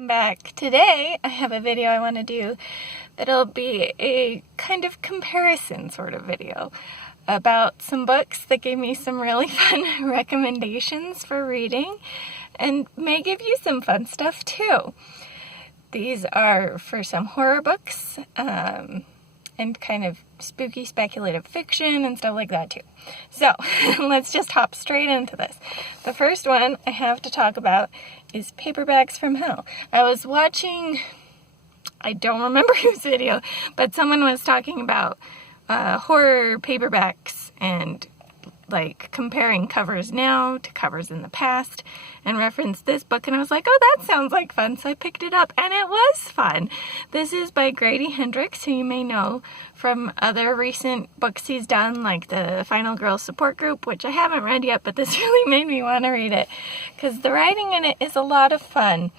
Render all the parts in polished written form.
I'm back. Today I have a video I want to do that'll be a kind of comparison sort of video about some books that gave me some really fun recommendations for reading and may give you some fun stuff too. These are for some horror books and kind of spooky speculative fiction and stuff like that too. So let's just hop straight into this. The first one I have to talk about is Paperbacks from Hell. I was watching, I don't remember whose video, but someone was talking about horror paperbacks and like comparing covers now to covers in the past and referenced this book, and I was like, oh, that sounds like fun, so I picked it up and it was fun. This is by Grady Hendrix, who you may know from other recent books he's done, like the Final Girls Support Group, which I haven't read yet, but this really made me want to read it because the writing in it is a lot of fun.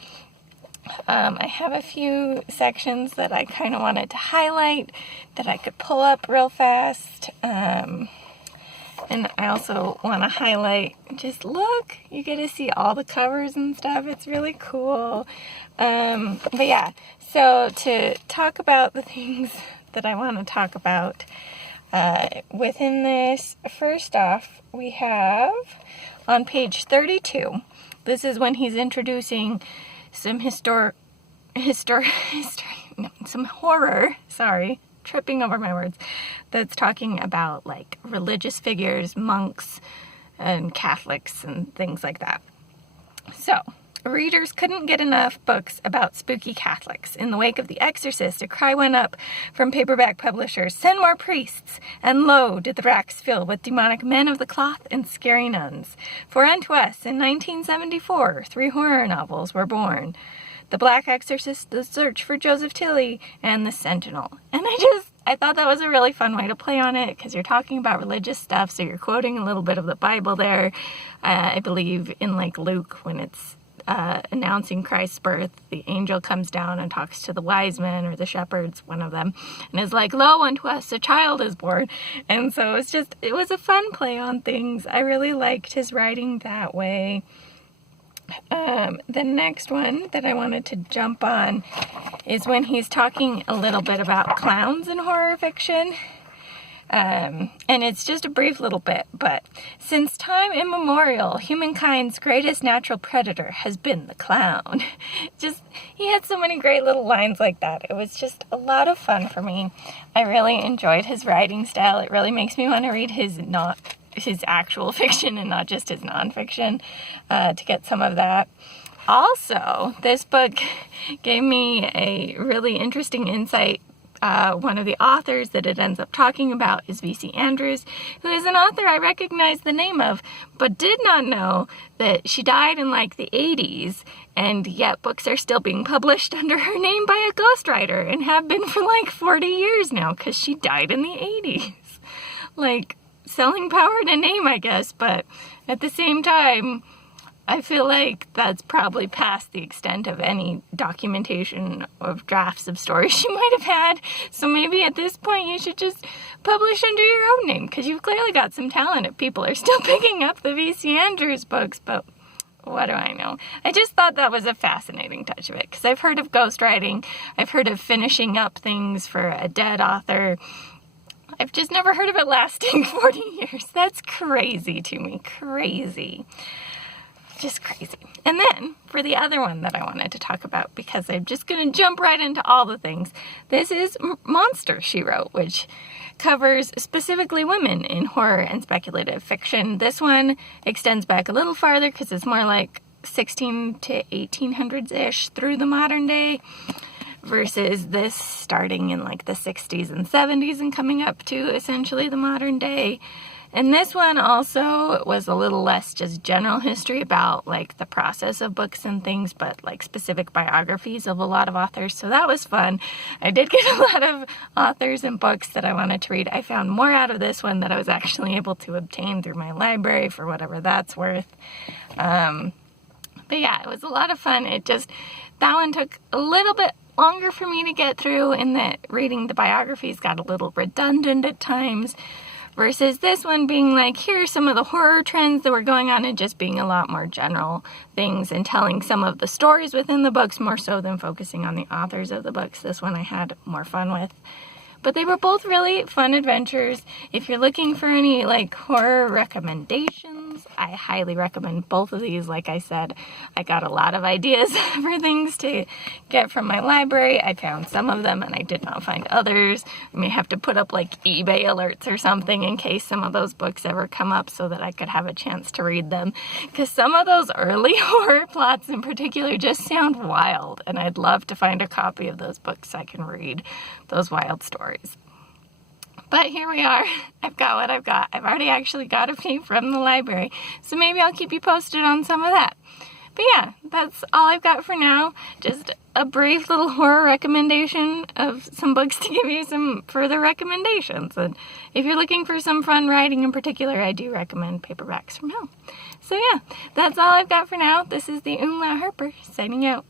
I have a few sections that I kind of wanted to highlight that I could pull up real fast. And I also want to highlight, just look, you get to see all the covers and stuff. It's really cool. But yeah, so to talk about the things that I want to talk about within this, first off, we have on page 32, this is when he's introducing some some horror, tripping over my words, that's talking about like religious figures, monks, and Catholics and things like that. So, readers couldn't get enough books about spooky Catholics. In the wake of The Exorcist, a cry went up from paperback publishers, send more priests! And lo, did the racks fill with demonic men of the cloth and scary nuns. For unto us, in 1974, 3 horror novels were born. The Black Exorcist, The Search for Joseph Tilley, and The Sentinel. And I thought that was a really fun way to play on it, because you're talking about religious stuff, so you're quoting a little bit of the Bible there. I believe in like Luke, when it's announcing Christ's birth, the angel comes down and talks to the wise men, or the shepherds, one of them, and is like, lo, unto us a child is born. And so it was a fun play on things. I really liked his writing that way. The next one that I wanted to jump on is when he's talking a little bit about clowns in horror fiction. And it's just a brief little bit, but since time immemorial, humankind's greatest natural predator has been the clown. He had so many great little lines like that. It was just a lot of fun for me. I really enjoyed his writing style. It really makes me want to read his actual fiction and not just his nonfiction to get some of that. Also, this book gave me a really interesting insight. One of the authors that it ends up talking about is V.C. Andrews, who is an author I recognize the name of, but did not know that she died in like the 80s, and yet books are still being published under her name by a ghostwriter, and have been for like 40 years now, because she died in the 80s. Like, selling power in a name, I guess, but at the same time, I feel like that's probably past the extent of any documentation of drafts of stories she might have had. So maybe at this point you should just publish under your own name, because you've clearly got some talent if people are still picking up the V.C. Andrews books, but what do I know? I just thought that was a fascinating touch of it, because I've heard of ghostwriting, I've heard of finishing up things for a dead author. I've just never heard of it lasting 40 years. That's crazy to me. Crazy. Just crazy. And then, for the other one that I wanted to talk about, because I'm just going to jump right into all the things, this is Monster, she wrote, which covers specifically women in horror and speculative fiction. This one extends back a little farther, because it's more like 16 to 1800s-ish through the modern day, versus this starting in like the 60s and 70s and coming up to essentially the modern day. And this one also was a little less just general history about like the process of books and things, but like specific biographies of a lot of authors. So that was fun. I did get a lot of authors and books that I wanted to read. I found more out of this one that I was actually able to obtain through my library, for whatever that's worth. But yeah, it was a lot of fun. That one took a little bit longer for me to get through, in that reading the biographies got a little redundant at times, versus this one being like, here are some of the horror trends that were going on, and just being a lot more general things and telling some of the stories within the books more so than focusing on the authors of the books. This one I had more fun with. But they were both really fun adventures. If you're looking for any like horror recommendations, I highly recommend both of these. Like I said, I got a lot of ideas for things to get from my library. I found some of them and I did not find others. I may have to put up like eBay alerts or something in case some of those books ever come up so that I could have a chance to read them. Because some of those early horror plots in particular just sound wild, and I'd love to find a copy of those books so I can read those wild stories. But here we are. I've got what I've got. I've already actually got a few from the library, so maybe I'll keep you posted on some of that. But yeah, that's all I've got for now. Just a brief little horror recommendation of some books to give you some further recommendations. And if you're looking for some fun writing in particular, I do recommend Paperbacks from Hell. So yeah, that's all I've got for now. This is the Umlaut Harper signing out.